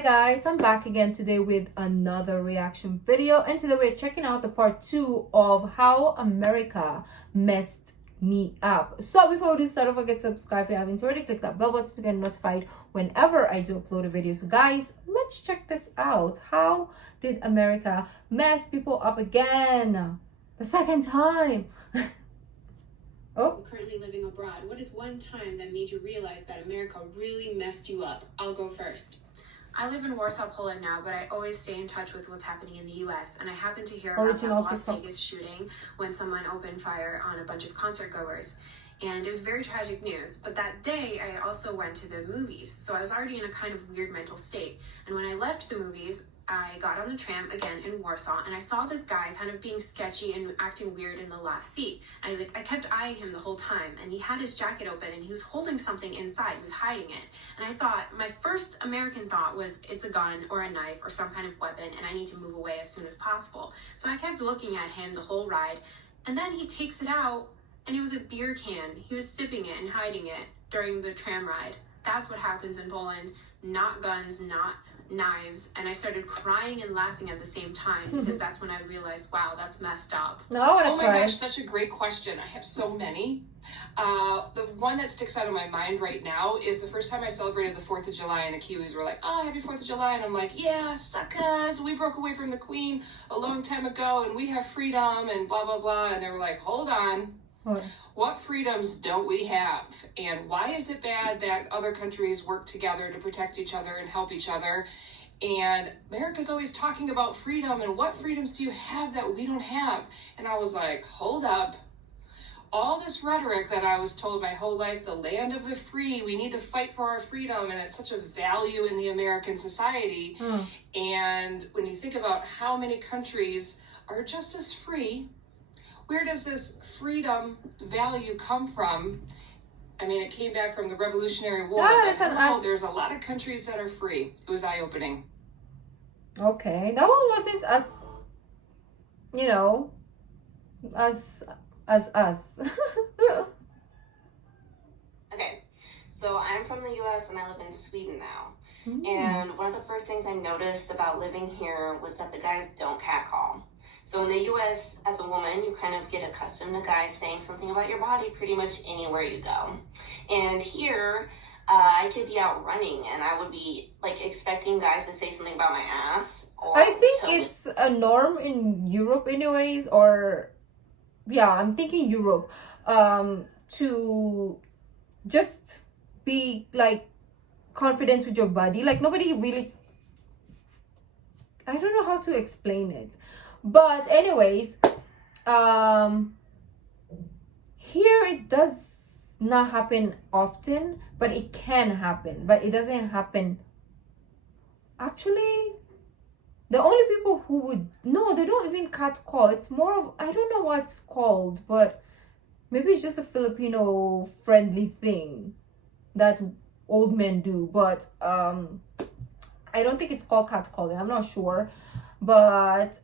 Hi guys, I'm back again today with another reaction video, and today we're checking out the part 2 of how America messed me up. So before we start, don't forget to subscribe if you haven't already. Click that bell button to get notified whenever I do upload a video. So guys, let's check this out. How did America mess people up again? The second time. Oh. Currently living abroad. What is one time that made you realize that America really messed you up? I'll go first. I live in Warsaw, Poland now, but I always stay in touch with what's happening in the US. And I happened to hear about that Las Vegas shooting when someone opened fire on a bunch of concert goers. And it was very tragic news. But that day, I also went to the movies. So I was already in a kind of weird mental state. And when I left the movies, I got on the tram again in Warsaw, and I saw this guy kind of being sketchy and acting weird in the last seat. I kept eyeing him the whole time, and he had his jacket open, and he was holding something inside. He was hiding it. And I thought, my first American thought was, it's a gun or a knife or some kind of weapon, and I need to move away as soon as possible. So I kept looking at him the whole ride, and then he takes it out, and it was a beer can. He was sipping it and hiding it during the tram ride. That's what happens in Poland. Not guns, not knives. And I started crying and laughing at the same time because that's when I realized, wow, that's messed up. Oh my gosh, such a great question. I have so many. The one that sticks out in my mind right now is the first time I celebrated the 4th of July, and the Kiwis were like, oh, happy 4th of July. And I'm like, yeah, suckers. We broke away from the Queen a long time ago, and we have freedom and blah, blah, blah. And they were like, hold on. What freedoms don't we have? And why is it bad that other countries work together to protect each other and help each other? And America's always talking about freedom, and what freedoms do you have that we don't have? And I was like, hold up. All this rhetoric that I was told my whole life, the land of the free, we need to fight for our freedom, and it's such a value in the American society. And when you think about how many countries are just as free, where does this freedom value come from? I mean, it came back from the Revolutionary War. There's a lot of countries that are free. It was eye-opening. Okay, that one wasn't as, you know, as us. Okay, so I'm from the US and I live in Sweden now. And one of the first things I noticed about living here was that the guys don't catcall. So in the US, as a woman, you kind of get accustomed to guys saying something about your body pretty much anywhere you go. And here, I could be out running and I would be like expecting guys to say something about my ass. Or I think it's a norm in Europe anyways, or yeah, I'm thinking Europe, to just be like confident with your body. Like nobody really, I don't know how to explain it. But anyways, here it does not happen often, but it can happen, but it doesn't happen. Actually, the only people who would, no, they don't even catcall. It's more of, I don't know what it's called, but maybe it's just a Filipino friendly thing that old men do. But I don't think it's called catcalling. I'm not sure. But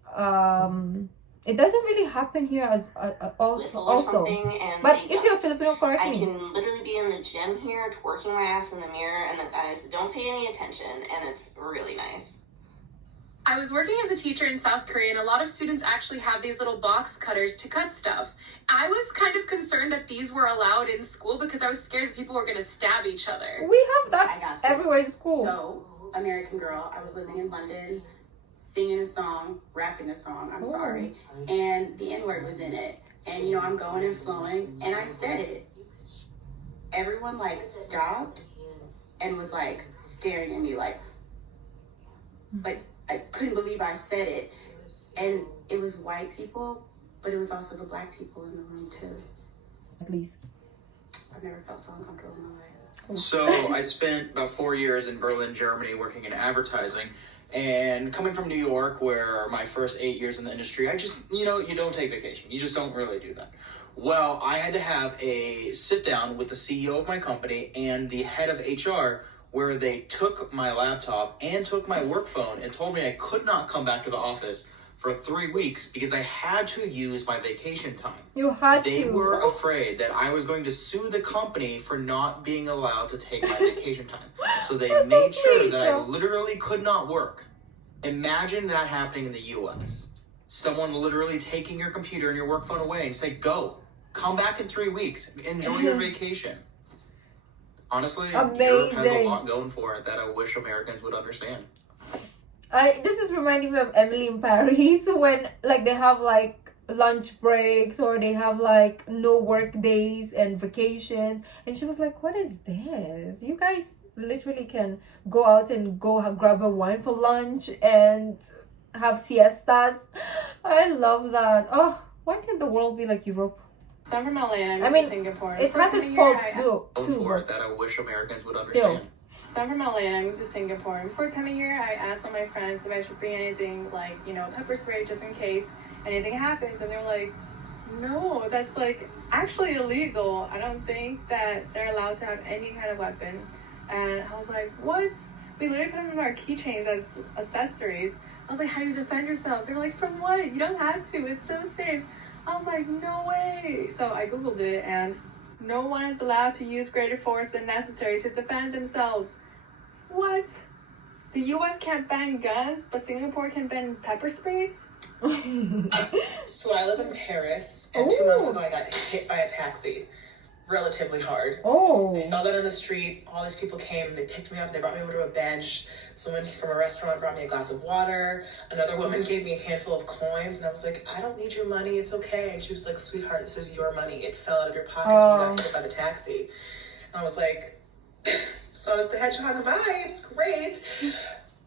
it doesn't really happen here as also. But if you're Filipino, correct me. I can literally be in the gym here, twerking my ass in the mirror, and the guys don't pay any attention, and it's really nice. I was working as a teacher in South Korea, and a lot of students actually have these little box cutters to cut stuff. I was kind of concerned that these were allowed in school because I was scared that people were going to stab each other. We have that everywhere in school. So, American Girl, I was living in London, singing a song, rapping a song, I'm sorry, and the N-word was in it. And, you know, I'm going and flowing, and I said it. Everyone, like, stopped and was, like, staring at me, like, I couldn't believe I said it. And it was white people, but it was also the black people in the room, too. At least. I've never felt so uncomfortable in my life. So I spent about 4 years in Berlin, Germany, working in advertising. And coming from New York, where my first 8 years in the industry, I just, you know, you don't take vacation. You just don't really do that. Well, I had to have a sit down with the CEO of my company and the head of HR, where they took my laptop and took my work phone and told me I could not come back to the office for 3 weeks because I had to use my vacation time. You had They to. were afraid that I was going to sue the company for not being allowed to take my vacation time. So they That's so made sure sweet. that I literally could not work. Imagine that happening in the US. Someone literally taking your computer and your work phone away and say, go, come back in 3 weeks, enjoy your vacation. Honestly, Europe has a Amazing. lot going for it that I wish Americans would understand. This is reminding me of Emily in Paris when like they have like lunch breaks or they have like no work days and vacations, and she was like, what is this? You guys literally can go out and grab a wine for lunch and have siestas. I love that. Oh, why can't the world be like Europe? So I'm from LA and I I moved mean, to Singapore. it For has coming its here, faults I- too, For it but that I wish Americans would Still. understand. So I'm from LA and I moved to Singapore. And before coming here, I asked all my friends if I should bring anything like, pepper spray just in case anything happens. And they were like, no, that's like actually illegal. I don't think that they're allowed to have any kind of weapon. And I was like, what? We literally put them in our keychains as accessories. I was like, how do you defend yourself? They were like, from what? You don't have to. It's so safe. I was like, no way. So I Googled it and no one is allowed to use greater force than necessary to defend themselves. What? The US can't ban guns, but Singapore can ban pepper sprays? So I live in Paris, and 2 months ago I got hit by a taxi relatively hard. oh, I fell down in the street, all these people came, they picked me up, they brought me over to a bench. Someone from a restaurant brought me a glass of water. Another woman gave me a handful of coins, and I was like, I don't need your money, it's okay. And she was like, sweetheart, this is your money. It fell out of your pocket when you got hit by the taxi. And I was like, Sonic the Hedgehog vibes, great.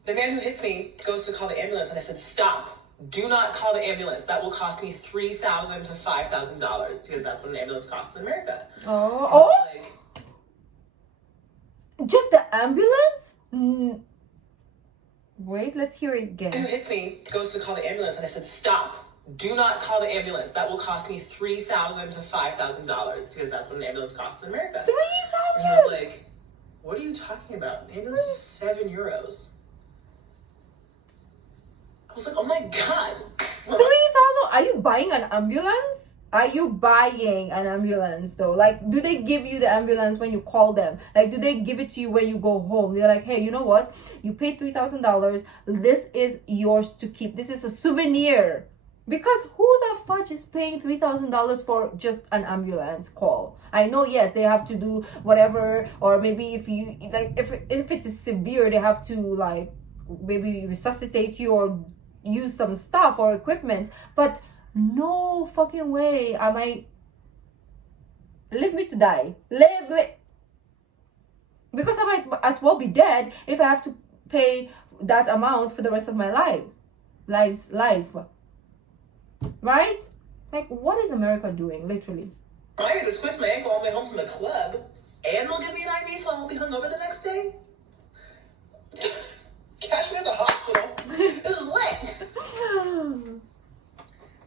The man who hits me goes to call the ambulance, and I said, stop. Do not call the ambulance. That will cost me $3,000 to $5,000 because that's what an ambulance costs in America. And I was like, just the ambulance? Wait, let's hear it who again. hits me goes to call the ambulance, and I said, stop. Do not call the ambulance. That will cost me $3,000 to $5,000 because that's what an ambulance costs in America. And he was like, what are you talking about? An ambulance is €7. I was like, oh my God. 3,000? Are you buying an ambulance? Are you buying an ambulance though? Like, do they give you the ambulance when you call them? Like, do they give it to you when you go home? They're like, hey, you know what? You paid $3,000. This is yours to keep. This is a souvenir. Because who the fudge is paying $3,000 for just an ambulance call? I know, yes, they have to do whatever, or maybe if you like, if it is severe, they have to like maybe resuscitate you or use some stuff or equipment. But no fucking way am I. Leave me to die. Leave me. Because I might as well be dead if I have to pay that amount for the rest of my life. Right? Like, what is America doing, literally? I had to twist my ankle all the way home from the club, and they'll give me an IV so I won't be hungover the next day? Catch me at the hospital. This is lit.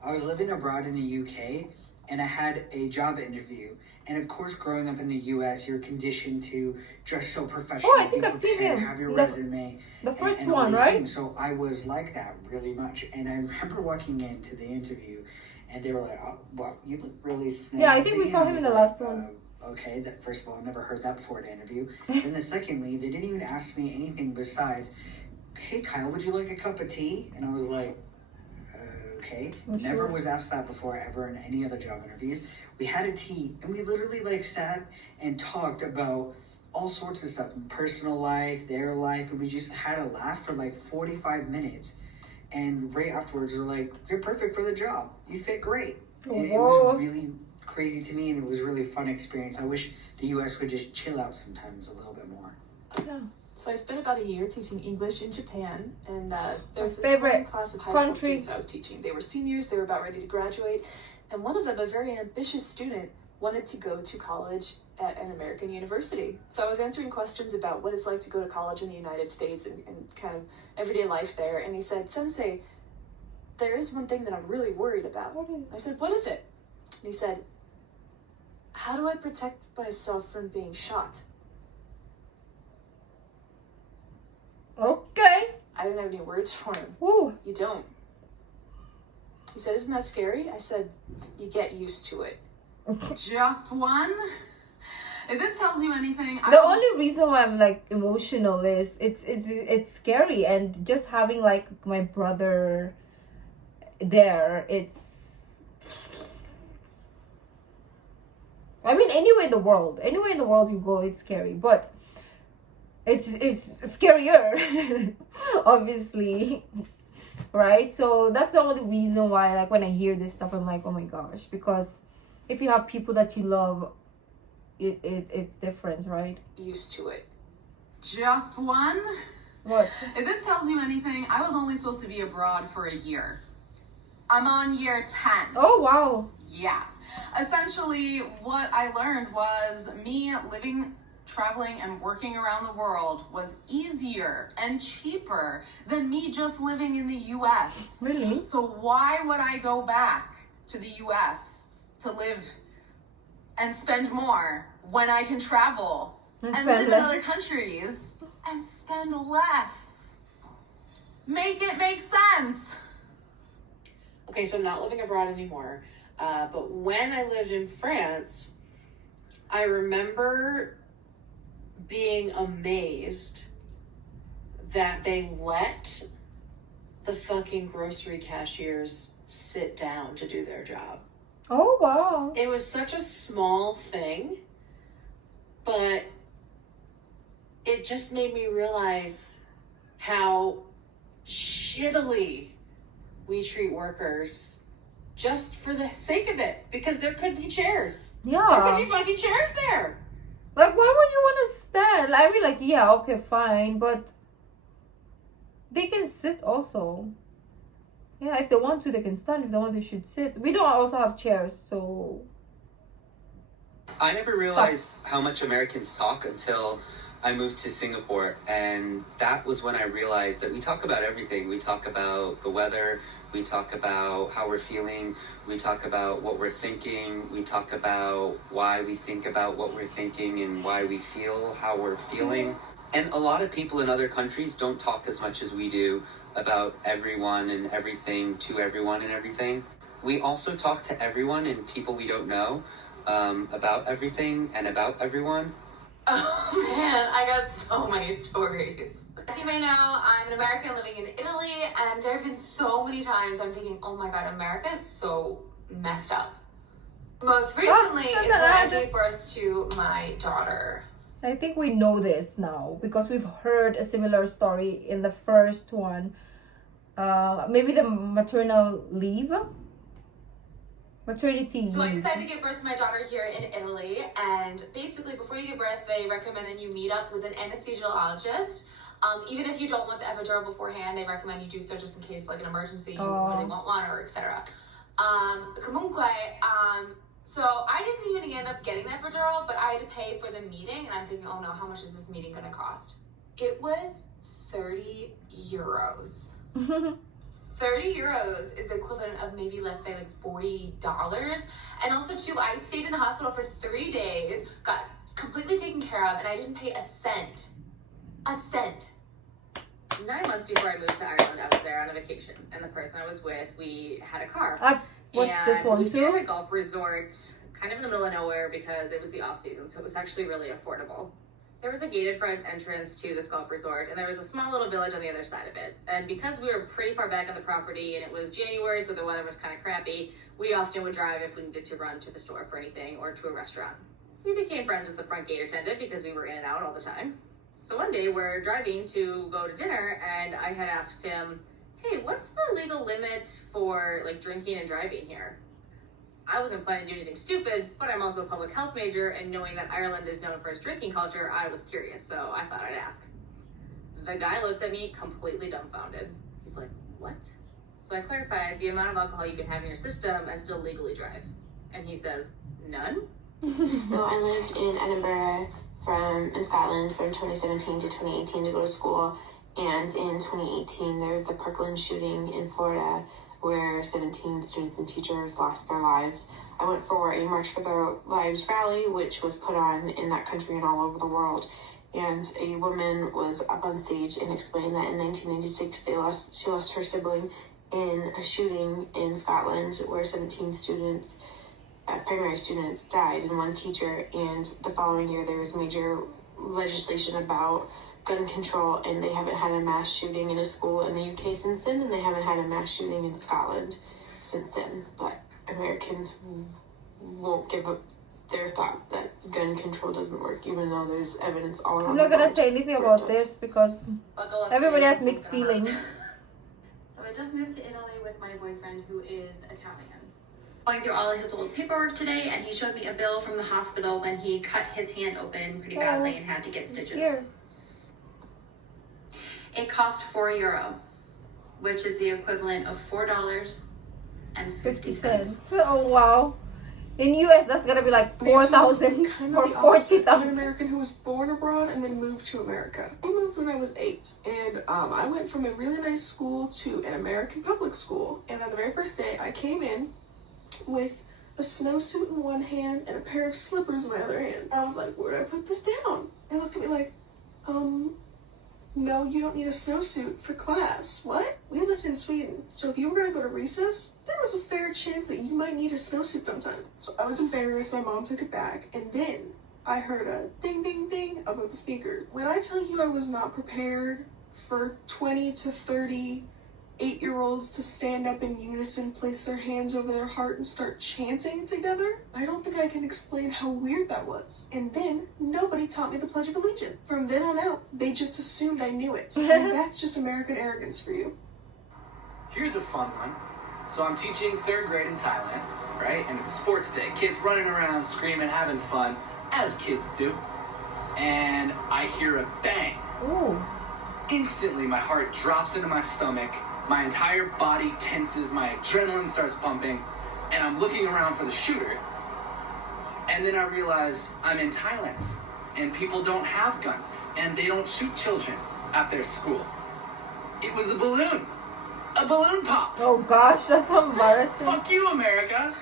I was living abroad in the UK, and I had a job interview. And of course, growing up in the US, you're conditioned to dress so professional. Oh, I think be I've seen prepared, him. Have your resume. The first and all one, these right? things. So I was like that really much. And I remember walking into the interview, and they were like, "Oh, wow, you look really snazzy." Yeah, I think we saw him in the last one. Okay, that first of all, I never heard that before at an interview. And then secondly, they didn't even ask me anything besides, "Hey, Kyle, would you like a cup of tea?" And I was like, okay. Never was asked that before ever in any other job interviews. We had a tea, and we literally like sat and talked about all sorts of stuff, personal life, their life, and we just had a laugh for like 45 minutes. And right afterwards, they're like, "You're perfect for the job. You fit great." And it was really crazy to me, and it was a really fun experience. I wish the U.S. would just chill out sometimes a little bit more. Yeah. So I spent about a year teaching English in Japan, and there was this favorite one class of high school students I was teaching. They were seniors, they were about ready to graduate, and one of them, a very ambitious student, wanted to go to college at an American university. So I was answering questions about what it's like to go to college in the United States and kind of everyday life there, and he said, "Sensei, there is one thing that I'm really worried about." I said, "What is it?" And he said, "How do I protect myself from being shot?" Okay. I didn't have any words for him. Woo. You don't. He said, isn't that scary? I said, you get used to it. Just one? If this tells you anything, The only reason why I'm like emotional is it's scary, and just having like my brother there, I mean, anywhere in the world you go, it's scary, but it's scarier, obviously, right? So that's the only reason why, like, when I hear this stuff, I'm like, oh my gosh, because if you have people that you love, it's different, right? Used to it. Just one? What? If this tells you anything, I was only supposed to be abroad for a year. I'm on year 10. Oh, wow. Yeah. Essentially, what I learned was me living, traveling, and working around the world was easier and cheaper than me just living in the US. Really? So why would I go back to the US to live and spend more when I can travel and live in other countries and spend less? Make it make sense. Okay, so I'm not living abroad anymore. But when I lived in France, I remember being amazed that they let the fucking grocery cashiers sit down to do their job. Oh, wow. It was such a small thing, but it just made me realize how shittily we treat workers just for the sake of it, because there could be chairs. Yeah. There could be fucking chairs there. Like, why would you want to stand? I mean, like, yeah, okay, fine, but they can sit also. Yeah, if they want to, they can stand. If they want, they should sit. We don't also have chairs, so... I never realized how much Americans talk until I moved to Singapore, and that was when I realized that we talk about everything. We talk about the weather, we talk about how we're feeling, we talk about what we're thinking, we talk about why we think about what we're thinking and why we feel how we're feeling. And a lot of people in other countries don't talk as much as we do about everyone and everything to everyone and everything. We also talk to everyone and people we don't know about everything and about everyone. Oh man, I got so many stories. As you may know, I'm an American living in Italy, and there have been so many times I'm thinking, oh my god, America is so messed up. Most recently is when I gave birth to my daughter. I think we know this now because we've heard a similar story in the first one. Maybe the maternal leave? Maternity leave. So I decided to give birth to my daughter here in Italy, and basically before you give birth, they recommend that you meet up with an anesthesiologist. Even if you don't want the epidural beforehand, they recommend you do so just in case, like an emergency, you really want one, or etc. Comunque, so I didn't even end up getting the epidural, but I had to pay for the meeting, and I'm thinking, oh no, how much is this meeting going to cost? It was 30 euros. 30 euros is the equivalent of maybe, let's say, like $40. And also, too, I stayed in the hospital for 3 days, got completely taken care of, and I didn't pay a cent. A cent. 9 months before I moved to Ireland, I was there on a vacation, and the person I was with, we had a car. I've watched this one we stayed too. at a golf resort, kind of in the middle of nowhere, because it was the off season, so it was actually really affordable. There was a gated front entrance to this golf resort, and there was a small little village on the other side of it. And because we were pretty far back on the property, and it was January, so the weather was kind of crappy, we often would drive if we needed to run to the store for anything or to a restaurant. We became friends with the front gate attendant because we were in and out all the time. So one day we're driving to go to dinner, and I had asked him, hey, what's the legal limit for like drinking and driving here? I wasn't planning to do anything stupid, but I'm also a public health major, and knowing that Ireland is known for its drinking culture, I was curious, so I thought I'd ask. The guy looked at me completely dumbfounded. He's like, what? So I clarified the amount of alcohol you can have in your system and still legally drive. And he says, none? So I lived in Edinburgh in Scotland from 2017 to 2018 to go to school, and in 2018 there was the Parkland shooting in Florida, where 17 students and teachers lost their lives. I went for a March for Their Lives rally, which was put on in that country and all over the world. And a woman was up on stage and explained that in 1996 she lost her sibling in a shooting in Scotland where 17 students, primary students, died and one teacher, and the following year there was major legislation about gun control, and they haven't had a mass shooting in a school in the UK since then, and they haven't had a mass shooting in Scotland since then. But Americans won't give up their thought that gun control doesn't work, even though there's evidence all around. I'm not gonna say anything about this because everybody has mixed feelings. So I just moved to Italy with my boyfriend who is Italian. Going through all of his old paperwork today, and he showed me a bill from the hospital when he cut his hand open pretty badly and had to get stitches. Here. It cost €4, which is the equivalent of $4.50. Oh wow. In US, that's gonna be like 4,000 or 40,000. I'm an American who was born abroad and then moved to America. I moved when I was 8, and I went from a really nice school to an American public school. And on the very first day, I came in with a snowsuit in one hand and a pair of slippers in my other hand. I was like, where do I put this down? They looked at me like, no, you don't need a snowsuit for class. What? We lived in Sweden, so if you were gonna go to recess, there was a fair chance that you might need a snowsuit sometime. So I was embarrassed, my mom took it back, and then I heard a ding, ding, ding above the speakers. When I tell you I was not prepared for 20 to 30 8-year-olds to stand up in unison, place their hands over their heart, and start chanting together, I don't think I can explain how weird that was. And then nobody taught me the Pledge of Allegiance. From then on out, they just assumed I knew it. And that's just American arrogance for you. Here's a fun one. So I'm teaching 3rd grade in Thailand, right? And it's sports day. Kids running around, screaming, having fun, as kids do. And I hear a bang. Ooh. Instantly, my heart drops into my stomach. My entire body tenses, my adrenaline starts pumping, and I'm looking around for the shooter. And then I realize I'm in Thailand, and people don't have guns, and they don't shoot children at their school. It was a balloon. A balloon popped. Oh gosh, that's embarrassing. Fuck you, America.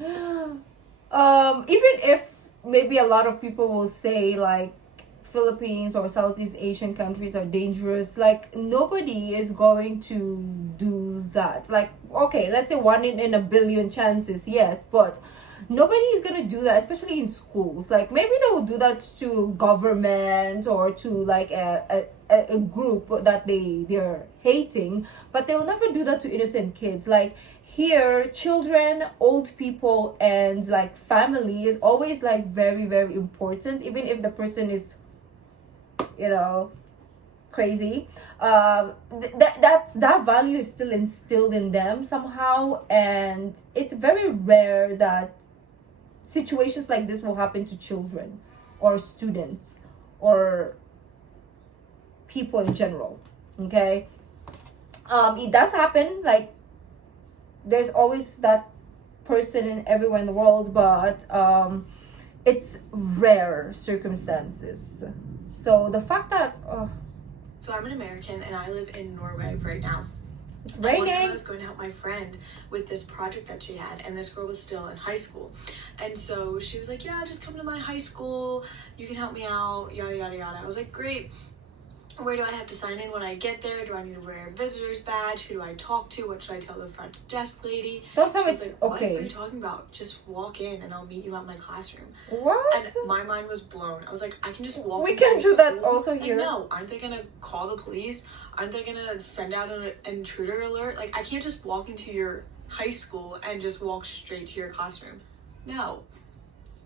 Even if maybe a lot of people will say like Philippines or Southeast Asian countries are dangerous, like nobody is going to do that. Like, okay, let's say 1 in a billion chances, yes, but nobody is gonna do that, especially in schools. Like maybe they will do that to government or to like a group that they're hating, but they will never do that to innocent kids. Like here, children, old people, and like family is always like very, very important, even if the person is, you know, crazy. That value is still instilled in them somehow, and it's very rare that situations like this will happen to children or students or people in general. Okay, it does happen. Like there's always that person in everywhere in the world, but it's rare circumstances. So the fact that so I'm an American and I live in Norway right now. It's One time raining. I was going to help my friend with this project that she had, and this girl was still in high school. And so she was like, yeah, just come to my high school. You can help me out, yada, yada, yada. I was like, great. Where do I have to sign in when I get there? Do I need to wear a visitor's badge? Who do I talk to? What should I tell the front desk lady? Don't tell me She was it's like, okay. What are you talking about? Just walk in and I'll meet you at my classroom. What? And my mind was blown. I was like, I can just walk We into can my do that school? also Like, here. no, aren't they gonna call the police? Aren't they gonna send out an intruder alert? Like, I can't just walk into your high school and just walk straight to your classroom. No.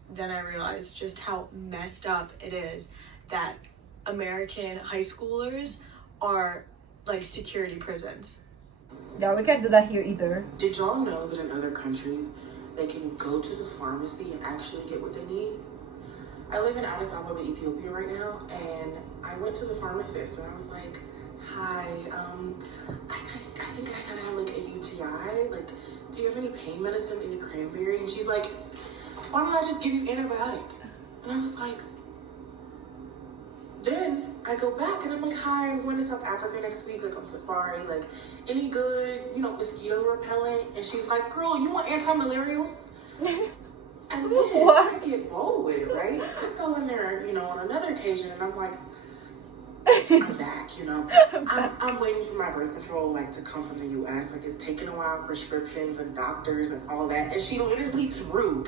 Then I realized just how messed up it is that American high schoolers are like security prisons. Yeah, we can't do that here either. Did y'all know that in other countries they can go to the pharmacy and actually get what they need? I live in Addis Ababa, Ethiopia right now, and I went to the pharmacist and I was like, hi, I think I kind of have like a UTI. Like, do you have any pain medicine, any cranberry? And she's like, why don't I just give you antibiotic? And I was like, then I go back and I'm like, hi, I'm going to South Africa next week, like on safari, like any good, mosquito repellent? And she's like, girl, you want anti-malarials? And then I get bold with it, right? I go in there, on another occasion and I'm like, I'm back, you know. I'm waiting for my birth control, like, to come from the U.S. Like, it's taking a while, prescriptions and doctors and all that. And she literally threw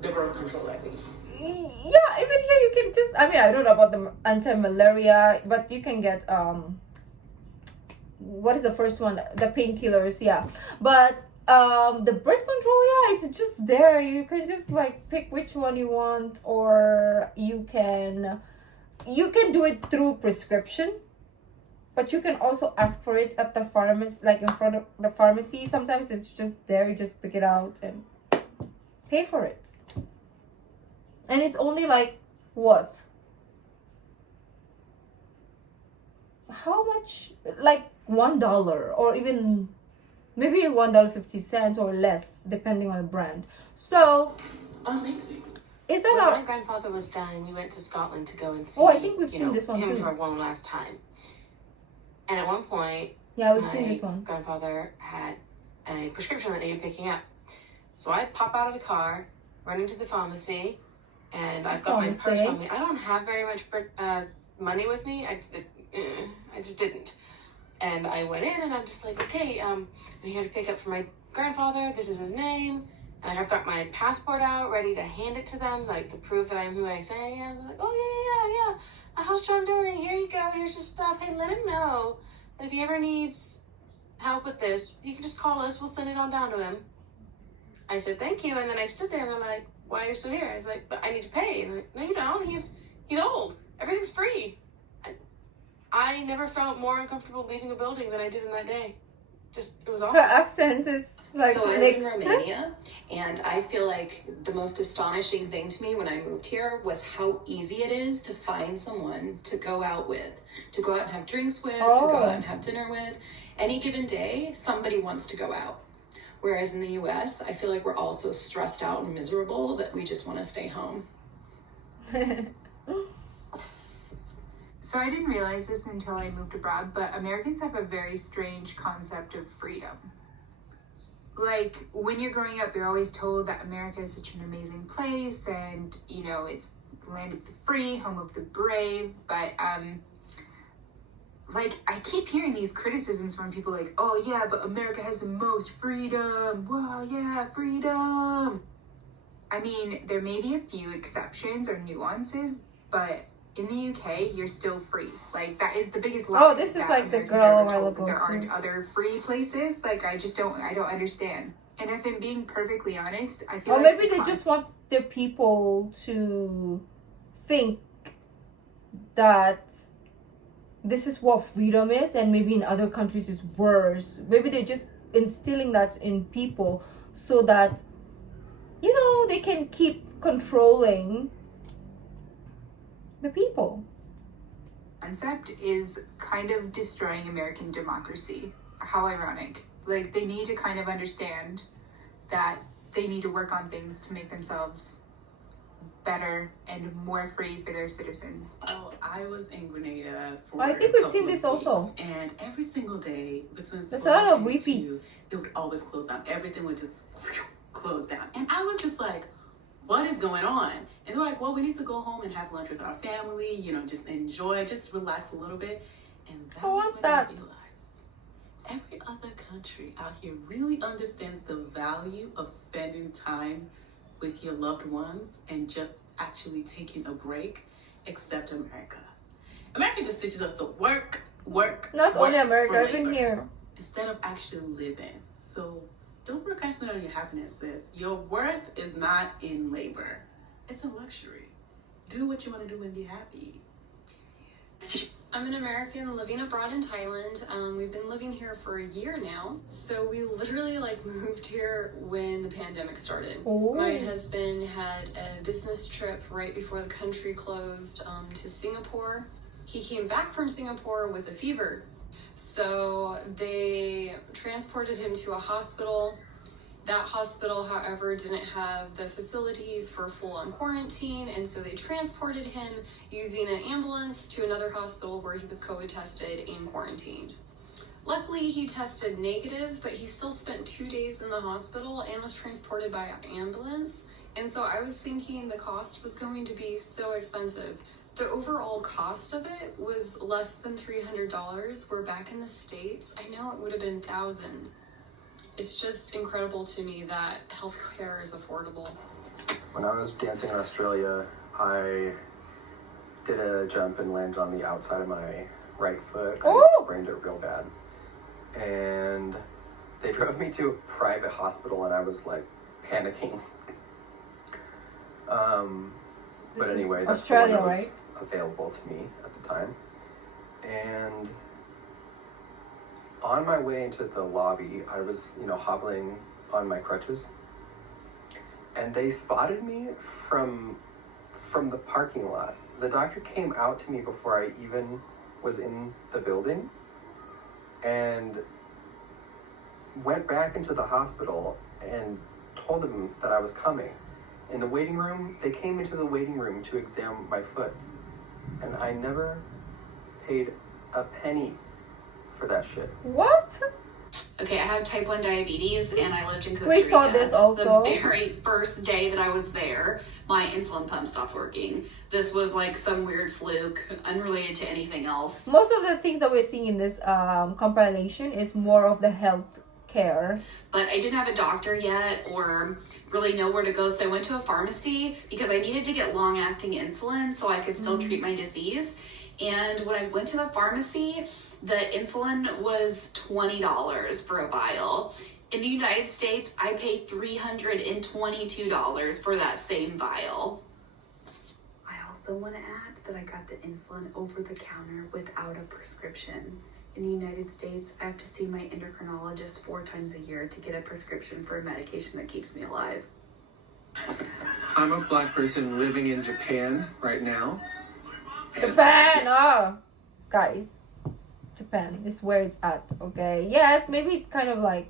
the birth control at me. Yeah, even here you can just, I mean, I don't know about the anti-malaria, but you can get, what is the first one? The painkillers, yeah. But the birth control, yeah, it's just there. You can just, like, pick which one you want, or you can do it through prescription, but you can also ask for it at the pharmacy, like in front of the pharmacy. Sometimes it's just there, you just pick it out and pay for it. And it's only like, what? How much? Like $1, or even maybe $1.50 or less, depending on the brand. So amazing. Is that when my grandfather was dying, we went to Scotland to go and see. Oh, I think we've seen this one him too. for one last time. And at one point, yeah, we've seen this one. Grandfather had a prescription that needed picking up. So I pop out of the car, run into the pharmacy, and I've got my purse on me. I don't have very much money with me. I just didn't. And I went in, and I'm just like, okay, I'm here to pick up for my grandfather. This is his name. And I've got my passport out, ready to hand it to them, like, to prove that I'm who I say I am. They're like, oh, yeah. How's John doing? Here you go. Here's your stuff. Hey, let him know that if he ever needs help with this, you can just call us. We'll send it on down to him. I said, thank you. And then I stood there, and they're like, why are you still here? I was like, but I need to pay. And they're like, no, you don't. He's old. Everything's free. I never felt more uncomfortable leaving a building than I did in that day. It was awful. Her accent is like so I live in Romania, and I feel like the most astonishing thing to me when I moved here was how easy it is to find someone to go out with, to go out and have drinks with, to go out and have dinner with. Any given day, somebody wants to go out. Whereas in the US, I feel like we're all so stressed out and miserable that we just want to stay home. So I didn't realize this until I moved abroad, but Americans have a very strange concept of freedom. Like, when you're growing up, you're always told that America is such an amazing place, and, you know, it's the land of the free, home of the brave, but, like, I keep hearing these criticisms from people like, oh yeah, but America has the most freedom, wow, yeah, freedom. I mean, there may be a few exceptions or nuances, but in the UK, you're still free. Like, that is the biggest lie. Oh, this is like the girl a while ago there too. aren't other free places. Like, I don't understand. And if I'm being perfectly honest, I feel or like maybe they just want their people to think that this is what freedom is, and maybe in other countries it's worse. Maybe they're just instilling that in people so that, you know, they can keep controlling the people. Concept is kind of destroying American democracy. How ironic. Like, they need to kind of understand that they need to work on things to make themselves better and more free for their citizens. Oh, I was in Grenada for I think we've seen this also. And every single day between there's a lot of repeats. It would always close down. Everything would just close down. And I was just like, what is going on? And they're like, well, we need to go home and have lunch with our family, you know, just enjoy, just relax a little bit. And that was when I realized every other country out here really understands the value of spending time with your loved ones and just actually taking a break, except America. America just teaches us to work. Not only America, even here. Instead of actually living. So don't procrastinate on your happiness, sis. Your worth is not in labor. It's a luxury. Do what you want to do and be happy. I'm an American living abroad in Thailand. We've been living here for a year now. So we literally moved here when the pandemic started. Ooh. My husband had a business trip right before the country closed to Singapore. He came back from Singapore with a fever. So they transported him to a hospital. That hospital, however, didn't have the facilities for full-on quarantine, and so they transported him using an ambulance to another hospital where he was COVID tested and quarantined. Luckily, he tested negative, but he still spent 2 days in the hospital and was transported by ambulance. And so I was thinking the cost was going to be so expensive. The overall cost of it was less than $300, where back in the States, I know it would have been thousands. It's just incredible to me that healthcare is affordable. When I was dancing in Australia, I did a jump and landed on the outside of my right foot. I sprained it real bad. And they drove me to a private hospital and I was like panicking. But anyway, that's Australia, the one that was right? available to me at the time. And on my way into the lobby, I was, hobbling on my crutches. And they spotted me from the parking lot. The doctor came out to me before I even was in the building and went back into the hospital and told them that I was coming. In the waiting room, they came into the waiting room to examine my foot. And I never paid a penny for that shit. What? Okay, I have type 1 diabetes and I lived in Costa We Rica. saw this also. The very first day that I was there, my insulin pump stopped working. This was like some weird fluke, unrelated to anything else. Most of the things that we're seeing in this compilation is more of the health care. But I didn't have a doctor yet or really know where to go, so I went to a pharmacy because I needed to get long-acting insulin so I could still treat my disease. And when I went to the pharmacy, the insulin was $20 for a vial. In the United States, I pay $322 for that same vial. I also want to add that I got the insulin over the counter without a prescription. In the United States, I have to see my endocrinologist 4 times a year to get a prescription for a medication that keeps me alive. I'm a Black person living in Japan right now. Japan! Oh, guys. Japan is where it's at, okay? Yes, maybe it's kind of like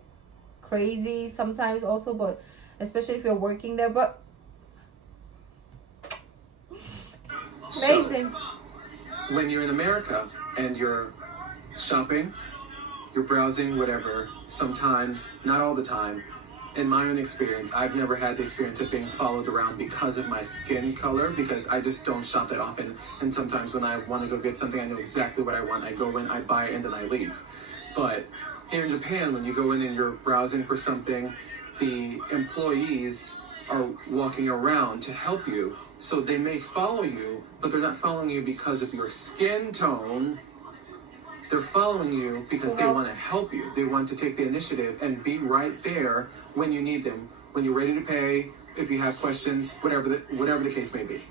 crazy sometimes also, but especially if you're working there, but amazing. So, when you're in America and you're shopping, you're browsing, whatever, sometimes, not all the time, in my own experience, I've never had the experience of being followed around because of my skin color, because I just don't shop that often. And sometimes when I want to go get something, I know exactly what I want. I go in, I buy it, and then I leave. But here in Japan, when you go in and you're browsing for something, the employees are walking around to help you. So they may follow you, but they're not following you because of your skin tone. They're following you because they want to help you. They want to take the initiative and be right there when you need them, when you're ready to pay, if you have questions, whatever the case may be.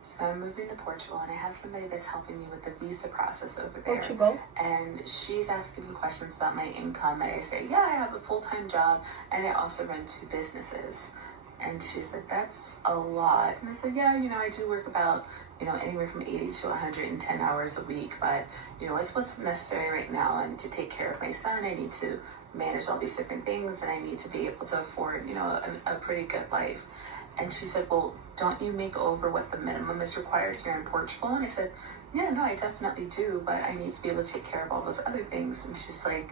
So I'm moving to Portugal and I have somebody that's helping me with the visa process over there. Portugal. And she's asking me questions about my income. And I say, yeah, I have a full-time job and I also run 2 businesses. And she's like, that's a lot. And I said, yeah, I do work about, anywhere from 80 to 110 hours a week. But, it's what's necessary right now. I need to take care of my son. I need to manage all these different things. And I need to be able to afford, a pretty good life. And she said, well, don't you make over what the minimum is required here in Portugal? And I said, yeah, no, I definitely do. But I need to be able to take care of all those other things. And she's like,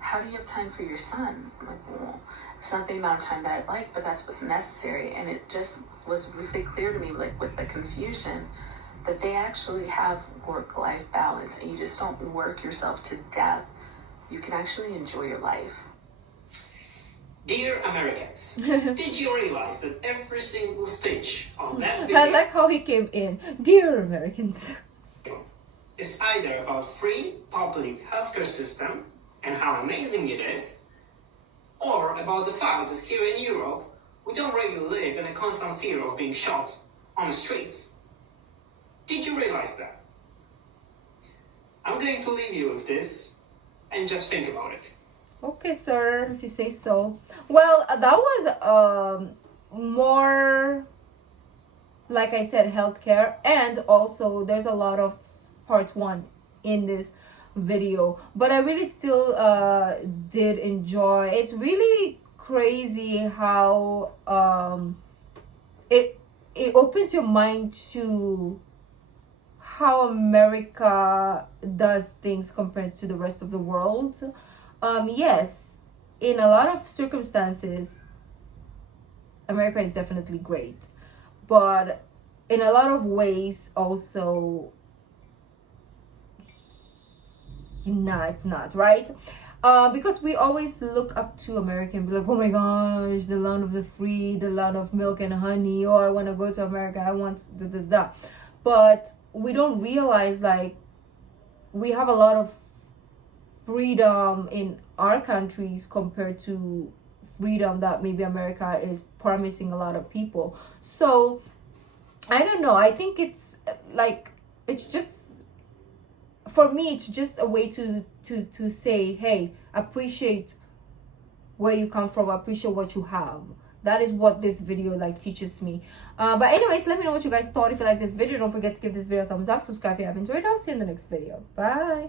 how do you have time for your son? I'm like, well, it's not the amount of time that I'd like, but that's what's necessary. And it just was really clear to me, like with the confusion, that they actually have work-life balance and you just don't work yourself to death. You can actually enjoy your life. Dear Americans, did you realize that every single stitch on that video I like how he came in. Dear Americans. is either about free public healthcare system and how amazing it is, or about the fact that here in Europe, we don't really live in a constant fear of being shot on the streets. Did you realize that? I'm going to leave you with this and just think about it. Okay, sir, if you say so. Well, that was more, like I said, healthcare, and also there's a lot of part 1 in this video, but I really still did enjoy. It's really crazy how it opens your mind to how America does things compared to the rest of the world. Yes, in a lot of circumstances, America is definitely great, but in a lot of ways also, nah, it's not, right? Because we always look up to America and be like, oh my gosh, the land of the free, the land of milk and honey. Oh, I want to go to America. I want da. But we don't realize, like, we have a lot of freedom in our countries compared to freedom that maybe America is promising a lot of people. So I don't know, I think it's like, it's just, for me, it's just a way to say, hey, appreciate where you come from, appreciate what you have. That is what this video like teaches me. But anyways, let me know what you guys thought. If you like this video, don't forget to give this video a thumbs up, subscribe if you haven't already. I'll see you in the next video. Bye.